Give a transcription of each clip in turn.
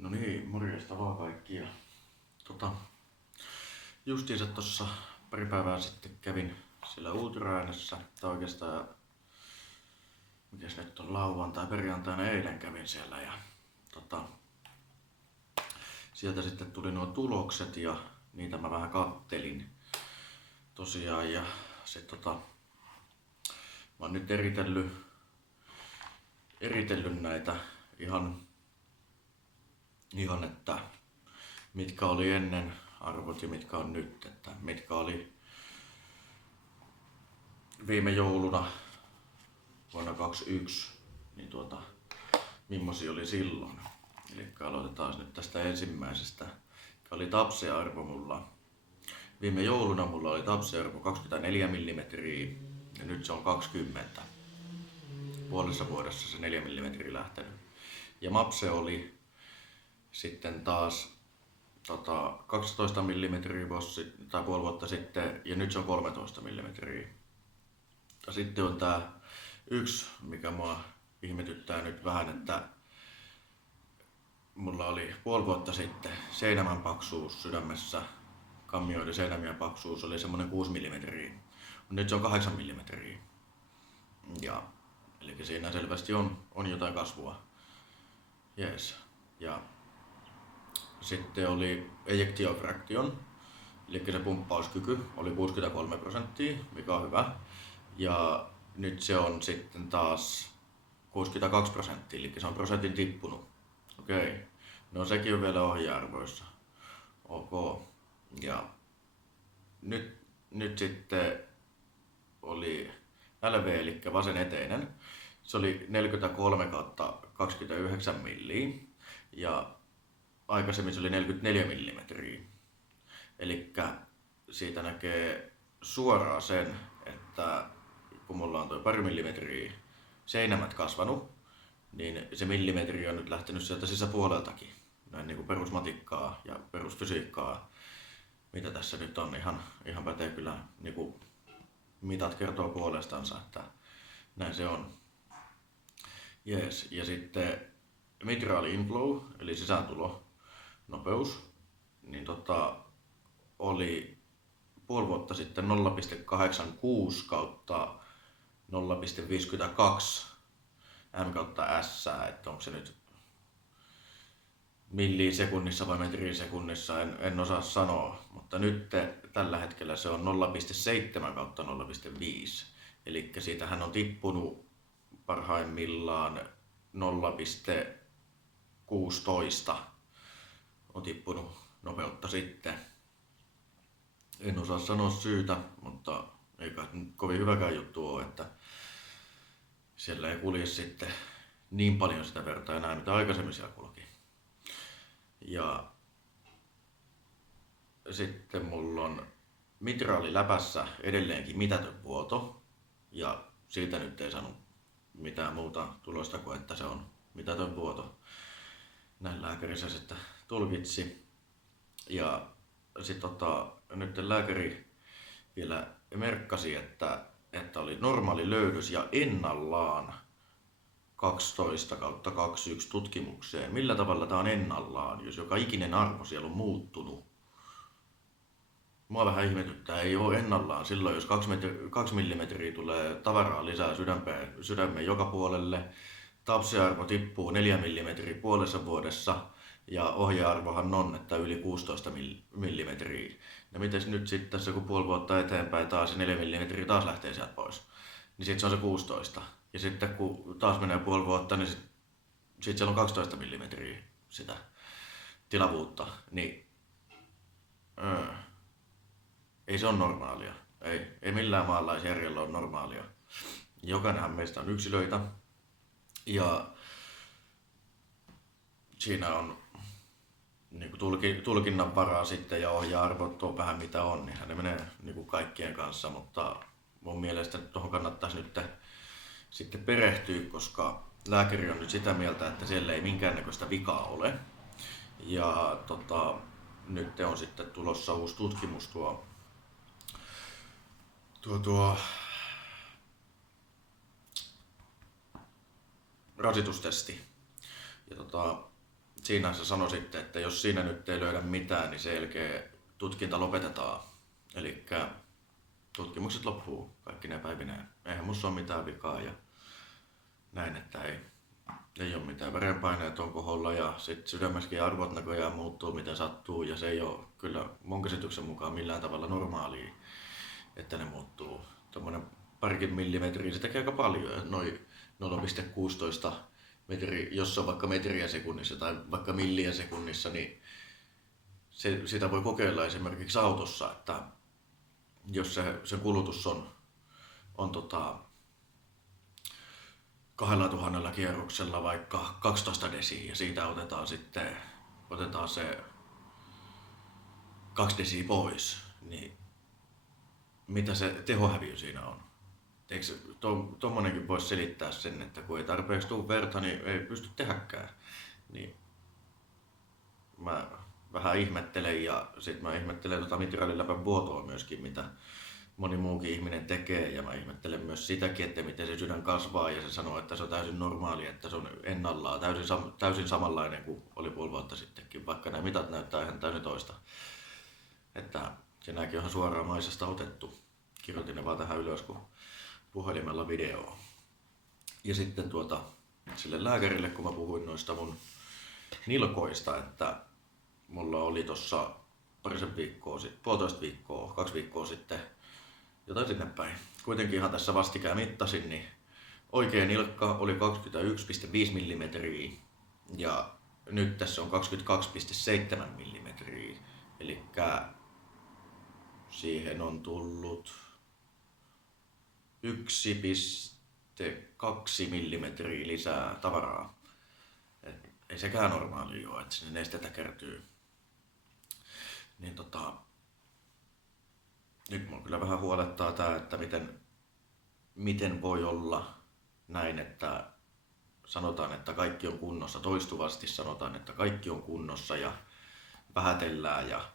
No niin, morjesta vaan kaikki. Tota, justiinsa tossa pari päivää sitten kävin siellä Ultraäänessä, tai oikeastaan, mikäs nyt on lauantai, perjantaina eilen kävin siellä ja sieltä sitten tuli nuo tulokset ja niitä mä vähän kattelin tosiaan ja sit mä oon nyt eritellyt näitä ihan että mitkä oli ennen arvot ja mitkä on nyt, että mitkä oli viime jouluna vuonna 2021, niin millaisia oli silloin. Eli aloitetaan nyt tästä ensimmäisestä, joka oli tapsiarvo mulla. Viime jouluna mulla oli tapsiarvo 24 mm ja nyt se on 20. Puolessa vuodessa se 4 mm lähtenyt. Ja mapse oli sitten taas 12 mm tai puoli vuotta sitten ja nyt se on 13 mm. Ja sitten on tää yksi, mikä mua ihmetyttää nyt vähän, että mulla oli puoli vuotta sitten seinämän paksuus sydämessä, kammioiden seinämien paksuus oli semmonen 6 mm. Nyt se on 8 mm. Ja eli siinä selvästi on jotain kasvua. Jees. Ja sitten oli ejection fraction, eli se pumppauskyky oli 63%, mikä on hyvä. Ja nyt se on sitten taas 62%, eli se on prosentin tippunut. Okei. No sekin on vielä ohjearvoissa. Ok. Ja nyt sitten oli LV, eli vasen eteinen. Se oli 43/29 milliä. Ja aikaisemmin se oli 44 mm. Elikkä siitä näkee suoraan sen, että kun mulla on toi pari millimetriä seinämät kasvanut, niin se millimetri on nyt lähtenyt sieltä sisäpuoleltakin. Näin niin kuin perusmatikkaa ja perusfysiikkaa, mitä tässä nyt on, ihan pätee kyllä, niin kuin mitat kertoo puolestansa, että näin se on. Jees. Ja sitten mitral inflow, eli sisääntulo nopeus, niin oli puoli vuotta sitten 0,86 kautta 0,52 m/s, että onko se nyt millisekunnissa vai metrisekunnissa, en osaa sanoa, mutta nyt tällä hetkellä se on 0,7 kautta 0,5, eli siitähän on tippunut parhaimmillaan 0,16 on tippunut nopeutta sitten. En osaa sanoa syytä, mutta ei kai kovin hyväkään juttu ole, että siellä ei kulje sitten niin paljon sitä verta enää, mitä aikaisemmin siellä kulki. Ja sitten mulla on mitraaliläpässä edelleenkin mitätön vuoto, ja siitä nyt ei saanut mitään muuta tulosta kuin että se on mitätön vuoto. Näin lääkäri se sitten tulkitsi. Ja sitten nyt lääkäri vielä merkkasi, että oli normaali löydös ja ennallaan 12/21 tutkimukseen. Millä tavalla tää on ennallaan, jos joka ikinen arvo siellä on muuttunut? Mua vähän ihmetyttää, ei ole ennallaan silloin, jos 2 mm tulee tavaraa lisää sydämeen joka puolelle. Tapsiarvo tippuu 4 mm puolessa vuodessa ja ohjearvohan on, että yli 16 mm. No mites nyt sitten tässä kun puoli vuotta eteenpäin taas 4 mm taas lähtee sieltä pois, niin sitten se on se 16. Ja sitten kun taas menee puoli vuotta, niin sit siellä on 12 mm sitä tilavuutta, niin ei se ole normaalia. Ei millään maalaisjärjellä ole normaalia. Jokainenhan meistä on yksilöitä ja siinä on niin tulkinnan varaa sitten ja ohja-arvot on vähän mitä on, niin ne menee niin kaikkien kanssa, mutta mun mielestä tuohon kannattaisi nyt sitten perehtyä, koska lääkäri on nyt sitä mieltä, että siellä ei minkäännäköistä vikaa ole. Ja nyt on sitten tulossa uusi tutkimus tuo rasitustesti. Ja siinä se sanoi sitten, että jos siinä nyt ei löydä mitään, niin sen jälkeen tutkinta lopetetaan. Eli tutkimukset loppuu kaikki ne päivineen. Eihän musta ole mitään vikaa ja näin, että ei ole mitään. Verenpaineet on koholla ja sit sydämessäkin arvot näköjään muuttuu miten sattuu ja se ei ole kyllä mun käsityksen mukaan millään tavalla normaalia, että ne muuttuu. Tuommoinen parikin millimetriä, se tekee aika paljon. Noin 0,16 metri, jos on vaikka metriä sekunnissa tai vaikka milliä sekunnissa, niin sitä voi kokeilla esimerkiksi autossa, että jos se kulutus on 2000 kierroksella vaikka 12 desiä ja siitä otetaan se 2 desiä pois, niin mitä se tehohäviö siinä on? Eikö tommonenkin voisi selittää sen, että kun ei tarpeeksi tule verta, niin ei pysty tehäkään. Niin mä vähän ihmettelen ja sit mä ihmettelen mitraaliläpän vuotoa myöskin, mitä moni muukin ihminen tekee ja mä ihmettelen myös sitäkin, että miten se sydän kasvaa ja se sanoo, että se on täysin normaali, että se on ennallaan, täysin samanlainen kuin oli puoli vuotta sittenkin, vaikka nämä mitat näyttää ihan täysin toista. Että se nämäkin on ihan suoraan maisesta otettu. Kirjoitin ne vaan tähän ylös, kun puhelimella videoa. Ja sitten sille lääkärille, kun mä puhuin noista mun nilkoista, että mulla oli tossa puolitoista viikkoa, 2 viikkoa sitten, jotain sinne päin. Kuitenkin ihan tässä vastikään mittasin, niin oikea nilkka oli 21,5 mm ja nyt tässä on 22,7 mm. Eli siihen on tullut 1,2 mm lisää tavaraa. Ei sekään normaali ole, että sinne nestettä kertyy. Niin nyt mun kyllä vähän huolettaa tää, että miten voi olla näin, että sanotaan, että kaikki on kunnossa. Toistuvasti sanotaan, että kaikki on kunnossa ja vähätellään ja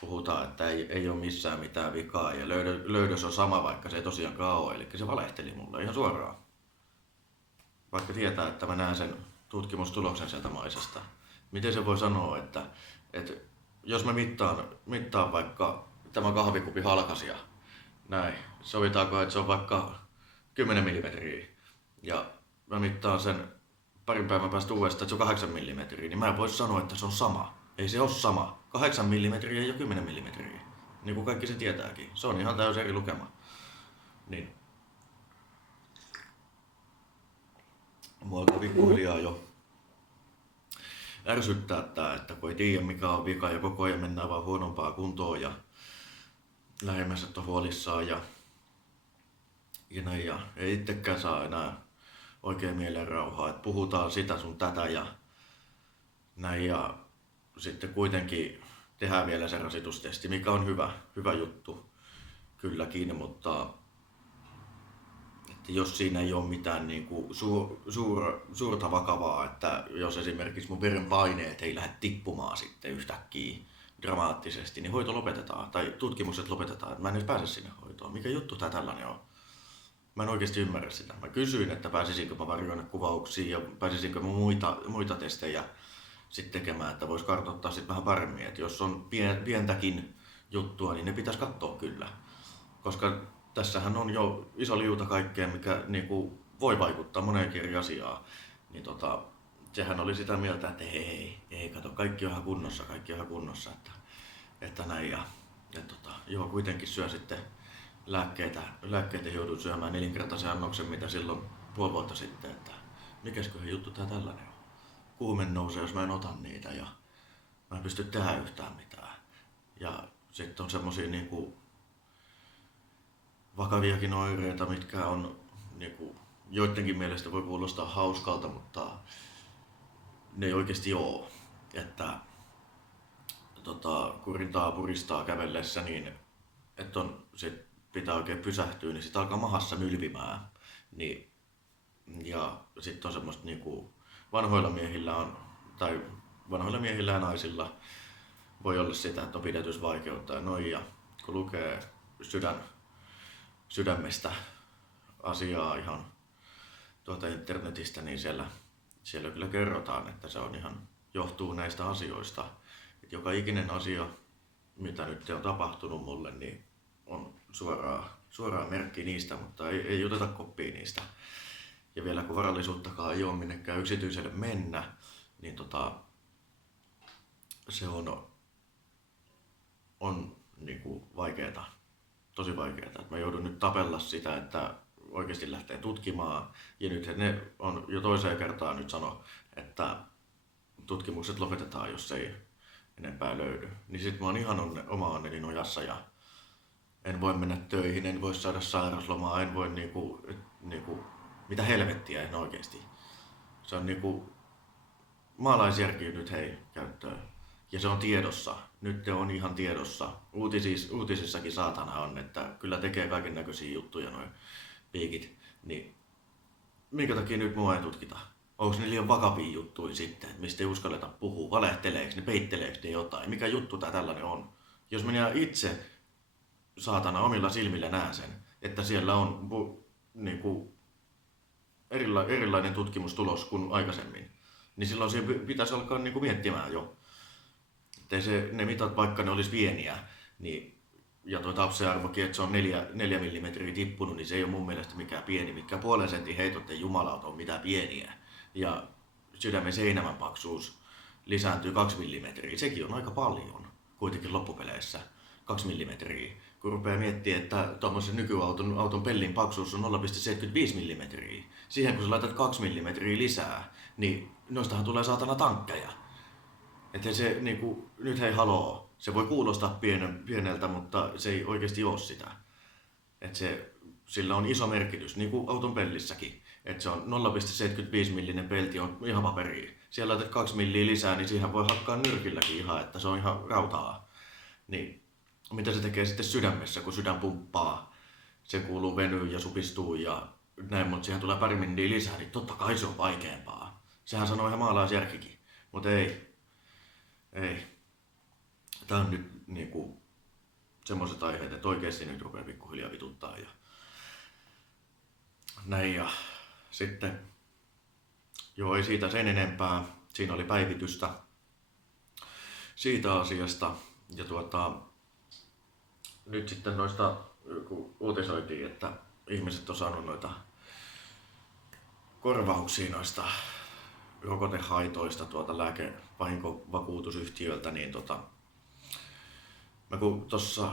puhutaan, että ei ole missään mitään vikaa ja löydös on sama, vaikka se ei tosiaankaan ole. Eli se valehteli mulle ihan suoraan. Vaikka tietää, että mä näen sen tutkimustuloksen sieltä maisesta. Miten se voi sanoa, että jos mä mittaan vaikka tämä kahvikupin halkasia, näin, sovitaanko, että se on vaikka 10 mm ja mä mittaan sen parin päivän päästä uudestaan, että se on 8 mm, niin mä en voi sanoa, että se on sama. Ei se ole sama. 8 mm ei ole 10 mm. Niin kuin kaikki se tietääkin. Se on ihan täysin eri lukema. Niin. Mua alkaa pikkuhiljaa jo ärsyttää tää, että kun ei tiedä mikä on vika ja koko ajan mennään vaan huonompaa kuntoon ja lähimmäiset on huolissaan ja näin ja ei itsekään saa enää oikein mielen rauhaa, että puhutaan sitä sun tätä ja näin ja sitten kuitenkin tehdään vielä se rasitustesti, mikä on hyvä juttu kylläkin, mutta että jos siinä ei ole mitään niin kuin suurta vakavaa, että jos esimerkiksi mun verenpaineet ei lähde tippumaan sitten yhtäkkiä dramaattisesti, niin hoito lopetetaan tai tutkimukset lopetetaan, että mä en edes pääse sinne hoitoon. Mikä juttu tää tällainen on? Mä en oikeasti ymmärrä sitä. Mä kysyin, että pääsisinkö mä varjoinekuvauksiin ja pääsisinkö mä muita testejä sitten tekemään, että vois kartoittaa sit vähän paremmin, että jos on pientäkin juttua, niin ne pitäisi katsoa kyllä. Koska tässähän on jo iso liuta kaikkea, mikä niinku voi vaikuttaa moneenkin eri asiaan. Niin sehän oli sitä mieltä, että ei kato, kaikki on ihan kunnossa, että näin ja joo, kuitenkin syö sitten lääkkeitä joudun syömään 4-kertaisen annoksen, mitä silloin puoli vuotta sitten, että mikäsköhän juttu tää tällainen on. Kuume nousee, jos mä en ota niitä ja mä en pysty tehdä yhtään mitään. Ja sitten on semmosia niinku vakaviakin oireita, mitkä on niinku, joidenkin mielestä voi kuulostaa hauskalta, mutta ne ei oikeesti oo. Että kurintaa puristaa kävellessä niin, että sit pitää oikein pysähtyä, niin sit alkaa mahassa mylvimään. Niin, ja sitten on semmoista niinku vanhoilla miehillä ja naisilla voi olla sitä, että on pidätysvaikeutta ja noin. Ja kun lukee sydämestä asiaa ihan internetistä, niin siellä kyllä kerrotaan, että se on ihan johtuu näistä asioista. Et joka ikinen asia, mitä nyt on tapahtunut mulle, niin on suoraa merkki niistä, mutta ei oteta koppia niistä. Ja vielä kun varallisuuttakaan ei ole minnekään yksityiselle mennä, niin se on niinku vaikeeta, tosi vaikeeta. Mä joudun nyt tapella sitä, että oikeasti lähtee tutkimaan. Ja nyt ne on jo toiseen kertaan nyt sano, että tutkimukset lopetetaan, jos ei enempää löydy. Niin sit mä oon ihan oma onneni nojassa ja en voi mennä töihin, en voi saada sairauslomaa, en voi mitä helvettiä en oikeesti. Se on maalaisjärki nyt hei käyttöön. Ja se on tiedossa. Nyt te on ihan tiedossa. Uutisissakin saatana on, että kyllä tekee kaiken näköisiä juttuja noin piikit. Niin minkä takia nyt mua ei tutkita? Onko ne liian vakavia juttuja sitten, mistä ei uskalleta puhua? Valehteleeks ne, peitteleeks ne jotain? Mikä juttu tää tällainen on? Jos minä itse saatana omilla silmillä näen sen, että siellä on erilainen tutkimustulos kuin aikaisemmin, niin silloin se pitäisi alkaa miettimään jo. Ettei ne mitat, vaikka ne olisi pieniä, niin, ja tuo tapsearvokin, että se on 4 millimetriä tippunut, niin se ei ole mun mielestä mikään pieni. Mitkä puolen sentin heitot ei jumalauta ole mitään pieniä. Ja sydämen seinämän paksuus lisääntyy 2 millimetriä. Sekin on aika paljon kuitenkin loppupeleissä. 2 millimetriä. Kun rupeaa miettimään, että tuommoisen nykyauton pellin paksuus on 0,75 millimetriä. Siihen kun sä laitat 2 millimetriä lisää, niin noistahan tulee saatana tankkeja. Että se nyt hei haloo. Se voi kuulostaa pieneltä, mutta se ei oikeasti ole sitä. Että sillä on iso merkitys, niin kuin auton pellissäkin. Että se on 0,75 millinen pelti on ihan paperia. Siellä laitat 2 milliä lisää, niin siihen voi hakkaa nyrkilläkin ihan, että se on ihan rautaa. Niin mitä se tekee sitten sydämessä, kun sydän pumppaa? Se kuuluu venyä ja supistuu ja näin, mutta siihen tulee pari milliä lisää, niin totta kai se on vaikeampaa. Sehän sanoo ihan maalaisjärkikin, mutta ei. Tää on nyt semmoiset aiheet, että oikeesti nyt rupeaa pikkuhiljaa vituttaa ja näin. Ja sitten, ei siitä sen enempää. Siinä oli päivitystä siitä asiasta. Ja nyt sitten noista, kun uutisoitiin, että ihmiset on saanut noita korvauksia noista rokotehaitoista lääkevahinkovakuutusyhtiöltä, niin mä kun tossa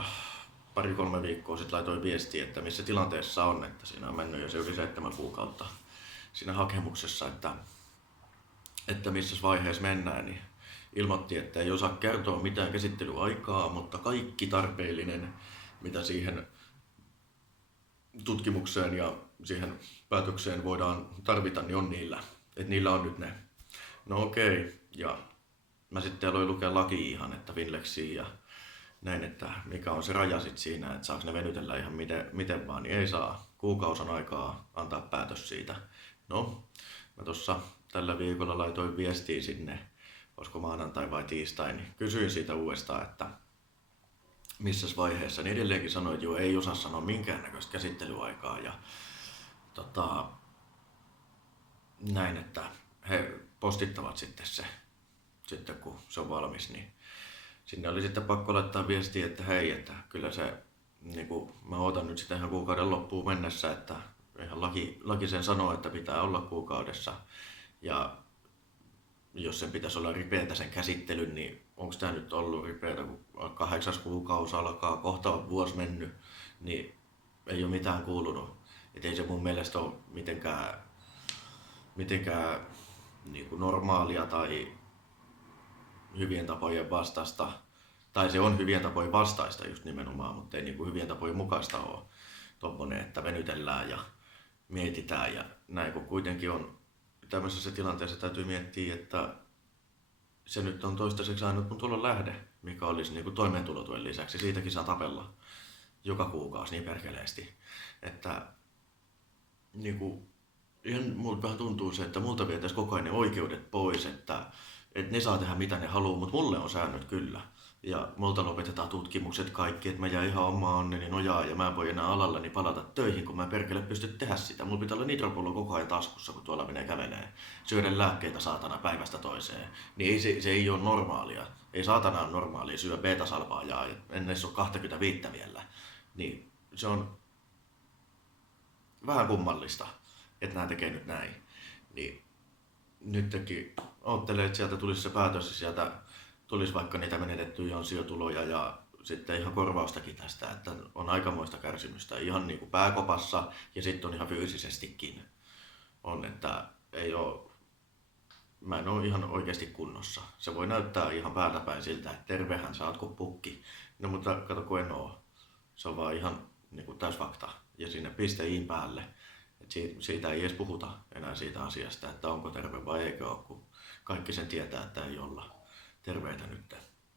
2-3 viikkoa sitten laitoin viestiä, että missä tilanteessa on, että siinä on mennyt jo se yli 7 kuukautta siinä hakemuksessa, että missä vaiheessa mennään, niin ilmoitti, että ei osaa kertoa mitään käsittelyaikaa, mutta kaikki tarpeellinen, mitä siihen tutkimukseen ja siihen päätökseen voidaan tarvita, niin on niillä. Että niillä on nyt ne. No okei. Ja mä sitten aloin lukea lakia ihan, että Finlexiin ja näin, että mikä on se raja sit siinä, että saako ne venytellä ihan miten vaan, niin ei saa. Kuukausi on aikaa antaa päätös siitä. No, mä tossa tällä viikolla laitoin viestiä sinne, olisiko maanantai vai tiistai, niin kysyin siitä uudestaan, että missä vaiheessa, niin edelleenkin sanoin, että joo, ei osaa sanoa minkäännäköistä käsittelyaikaa ja näin, että he postittavat sitten sitten kun se on valmis, niin sinne oli sitten pakko laittaa viestiä, että hei, että kyllä se, mä odotan nyt sitä ihan kuukauden loppuun mennessä, että ihan laki sen sanoo, että pitää olla kuukaudessa ja jos sen pitäisi olla ripeätä sen käsittelyn, niin onko tämä nyt ollut ripeätä, kun 8 kuukausi alkaa, kohta on vuosi mennyt, niin ei ole mitään kuulunut. Et ei se mun mielestä ole mitenkään normaalia tai hyvien tapojen vastaista. Tai se on hyvien tapojen vastaista just nimenomaan, mutta ei hyvien tapojen mukaista ole tommonen, että venytellään ja mietitään ja näin, kun kuitenkin on tämmöisessä tilanteessa täytyy miettiä, että se nyt on toistaiseksi ainut mun tulon lähde, mikä olisi toimeentulotuen lisäksi. Siitäkin saa tapella joka kuukausi niin perkeleesti. Että ihan mulle vähän tuntuu se, että multa vietäisi koko ajan ne oikeudet pois, että ne saa tehdä mitä ne haluaa, mutta mulle on säännöt kyllä. Ja multa lopetetaan tutkimukset kaikki, että mä jään ihan omaa onneni nojaa ja mä en voi enää alallani palata töihin, kun mä en perkele pysty tehdä sitä. Mulla pitää olla nitropullo koko ajan taskussa, kun tuolla menee kävelee. Syödä lääkkeitä saatana päivästä toiseen. Niin se ei ole normaalia. Ei saatana ole normaalia syö beta-salvaajaa, en edes ole 25 vielä. Niin se on vähän kummallista, että nämä tekee nyt näin. Niin nytkin oottelee, että sieltä tulisi se päätös ja sieltä tulisi vaikka niitä menetettyjä ansiotuloja ja sitten ihan korvaustakin tästä, että on aikamoista kärsimystä ihan niin kuin pääkopassa ja sitten on ihan fyysisestikin on, että ei ole, mä en ole ihan oikeasti kunnossa. Se voi näyttää ihan päältä päin siltä, että tervehän sä oot kuin pukki. No mutta kato kun en oo. Se on vaan ihan niin kuin täys fakta. Ja sinne pisteiin päälle. Et siitä ei edes puhuta enää siitä asiasta, että onko terve vai eikö ole, kun kaikki sen tietää, että ei olla terveitä nyt.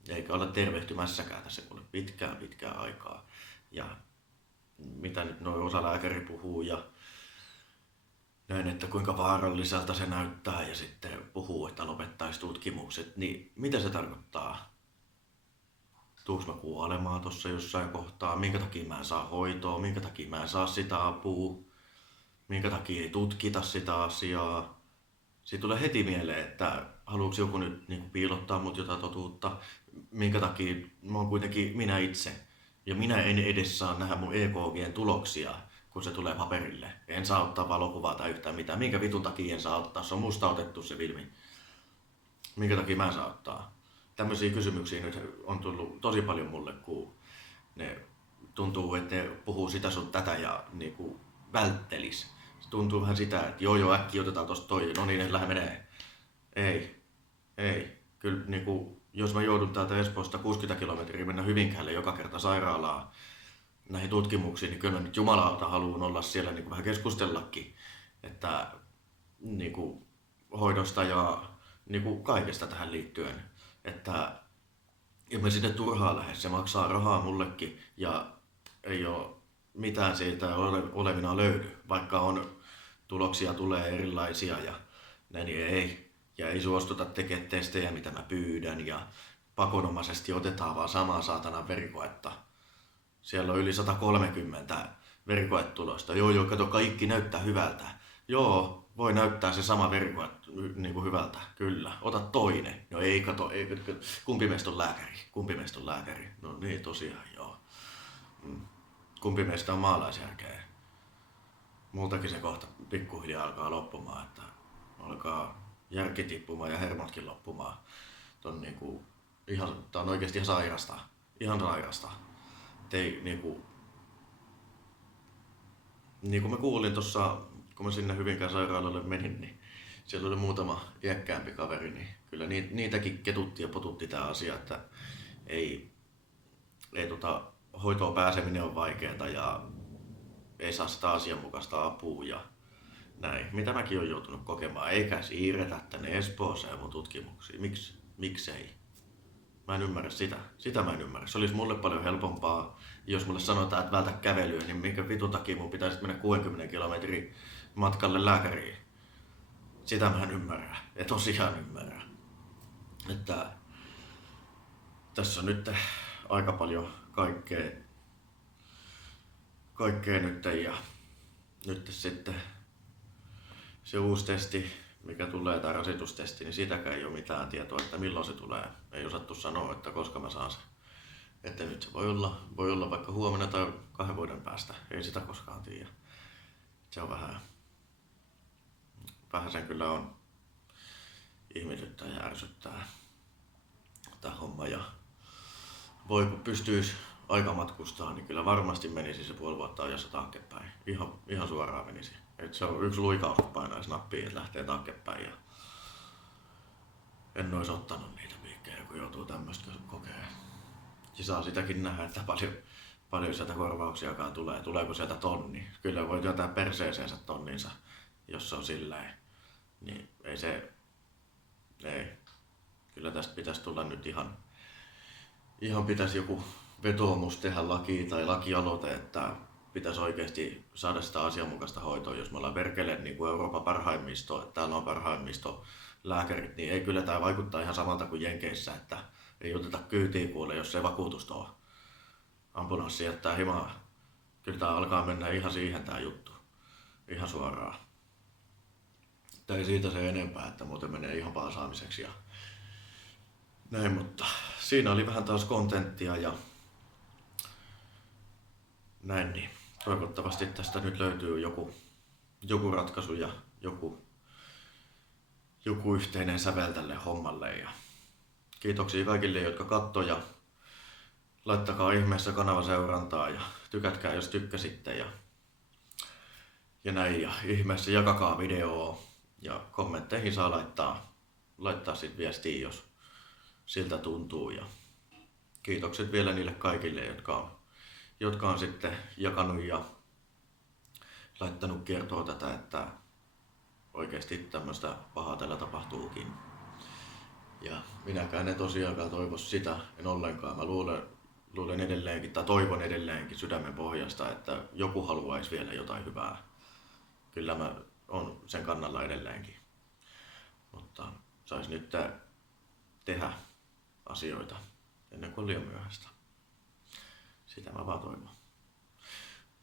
Eikä olla tervehtymässäkään tässä kuule pitkään aikaa. Ja mitä nyt noin osalääkäri puhuu ja näin, että kuinka vaaralliselta se näyttää ja sitten puhuu, että lopettaisi tutkimukset, niin mitä se tarkoittaa? Tuuks mä kuolemaan tossa jossain kohtaa? Minkä takia mä en saa hoitoa? Minkä takia mä en saa sitä apua? Minkä takia ei tutkita sitä asiaa? Siitä tulee heti mieleen, että haluuks joku nyt niin piilottaa mut jotain totuutta? Minkä takia mä oon kuitenkin minä itse. Ja minä en edes saa nähdä mun EKG:n tuloksia, kun se tulee paperille. En saa ottaa valokuvaa tai yhtään mitään. Minkä vitun takia en saa ottaa? Se on musta otettu se filmi. Minkä takia mä en saa ottaa? Tämmöisiä kysymyksiä nyt on tullut tosi paljon mulle, kun ne tuntuu, että ne puhuu sitä sun tätä ja niinku välttelis. Se tuntuu vähän sitä, että joo äkkiä otetaan tosta toi, no niin, lähde menee. Ei. Kyllä niinku, jos mä joudun täältä Espoosta 60 kilometriä mennä Hyvinkäälle joka kerta sairaalaan näihin tutkimuksiin, niin kyllä mä nyt jumalauta haluan olla siellä niin kuin vähän keskustellakin, että niin kuin hoidosta ja niin kuin kaikesta tähän liittyen, että ja me sinne turhaan lähde, se maksaa rahaa mullekin ja ei ole mitään siitä olevina löydy, vaikka on tuloksia tulee erilaisia ja näin niin ei. Ja ei suostuta tekemään testejä, mitä mä pyydän ja pakonomaisesti otetaan vaan samaa saatanan verikoetta. Siellä on yli 130 verikoetulosta. Joo, kato, kaikki näyttää hyvältä. Joo, voi näyttää se sama verikoe niin kuin hyvältä, kyllä. Ota toinen. No ei, kato. Kumpi meistä on lääkäri? No niin, tosiaan, joo. Kumpi meistä on maalaisjärkeä? Multakin se kohta pikkuhiljaa alkaa loppumaan, että alkaa järki tippumaan ja hermotkin loppumaan. Tää on oikeesti ihan sairasta. Ihan sairasta. Ei niinku mä kuulin tossa, kun mä sinne Hyvinkään sairaalalle menin, niin siellä oli muutama iäkkäämpi kaveri, niin kyllä niitäkin ketutti ja potutti tää asia, että ei hoitoon pääseminen on vaikeeta ja ei saa sitä asianmukaista apua ja näin. Mitä mäkin olen joutunut kokemaan, eikä siirretä tänne Espooseen mun tutkimuksiin. Miksei? Mä en ymmärrä sitä. Sitä mä en ymmärrä. Se olisi mulle paljon helpompaa, jos mulle sanotaan, että vältä kävelyä, niin minkä vitun takia mun pitäisi mennä 60 kilometrin matkalle lääkäriin. Sitä mä en ymmärrä. Ja tosiaan ymmärrä. Että tässä on nyt aika paljon kaikkea nyt ja nyt sitten se uusi testi, mikä tulee, tämä rasitustesti, niin siitäkään ei ole mitään tietoa, että milloin se tulee. Ei osattu sanoa, että koska mä saan sen. Että nyt se voi olla vaikka huomenna tai 2 vuoden päästä. Ei sitä koskaan tiedä. Se on vähän sen kyllä on ihmetyttää ja ärsyttää tämä homma. Ja voi kun pystyisi aikamatkustaa, niin kyllä varmasti menisi se puoli vuotta ajassa taaksepäin. Ihan suoraan menisi. Et se on yksi luikaus, kun painaisi nappia, että lähtee taaksepäin. Ja en olisi ottanut niitä piikkejä, kun joutuu tämmöistä kokea. Ja saa sitäkin nähdä, että paljon sieltä korvauksiakaan tulee. Tuleeko sieltä tonni? Kyllä voi työntää perseeseensä tonninsa, jos se on silleen. Niin ei. Kyllä tästä pitäisi tulla nyt ihan pitäisi joku vetoomus tehdä lakiin tai lakialoite, että pitäisi oikeasti saada sitä asianmukaista hoitoa, jos me ollaan perkeleen niin kuin Euroopan parhaimmisto, että täällä on parhaimmisto lääkärit, niin ei kyllä tämä vaikuttaa ihan samalta kuin Jenkeissä, että ei oteta kyytiin kuule, jos ei vakuutusta ole. Ambulanssi jättää himaa. Kyllä tää alkaa mennä ihan siihen tää juttu. Ihan suoraan. Mutta ei siitä se enempää, että muuten menee ihan paasaamiseksi ja näin, mutta siinä oli vähän taas kontenttia ja näin, niin toivottavasti tästä nyt löytyy joku ratkaisu ja joku yhteinen sävel tälle hommalle. Ja kiitoksia kaikille, jotka katsoi ja laittakaa ihmeessä kanavaseurantaa ja tykätkää, jos tykkäsitte ja näin. Ja ihmeessä jakakaa videoa ja kommentteihin saa laittaa sit viestiä, jos siltä tuntuu. Ja kiitokset vielä niille kaikille, jotka on sitten jakanut ja laittanut kertoa tätä, että oikeasti tämmöistä pahaa täällä tapahtuukin. Ja minäkään en tosiaankaan toivo sitä, en ollenkaan. Mä luulen edelleenkin, tai toivon edelleenkin sydämen pohjasta, että joku haluaisi vielä jotain hyvää. Kyllä mä oon sen kannalla edelleenkin. Mutta sais nyt tehdä asioita ennen kuin on liian myöhäistä. Sitä mä vaan toivon.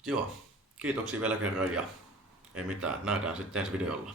Joo, kiitoksia vielä kerran ja ei mitään, nähdään sitten ensi videolla.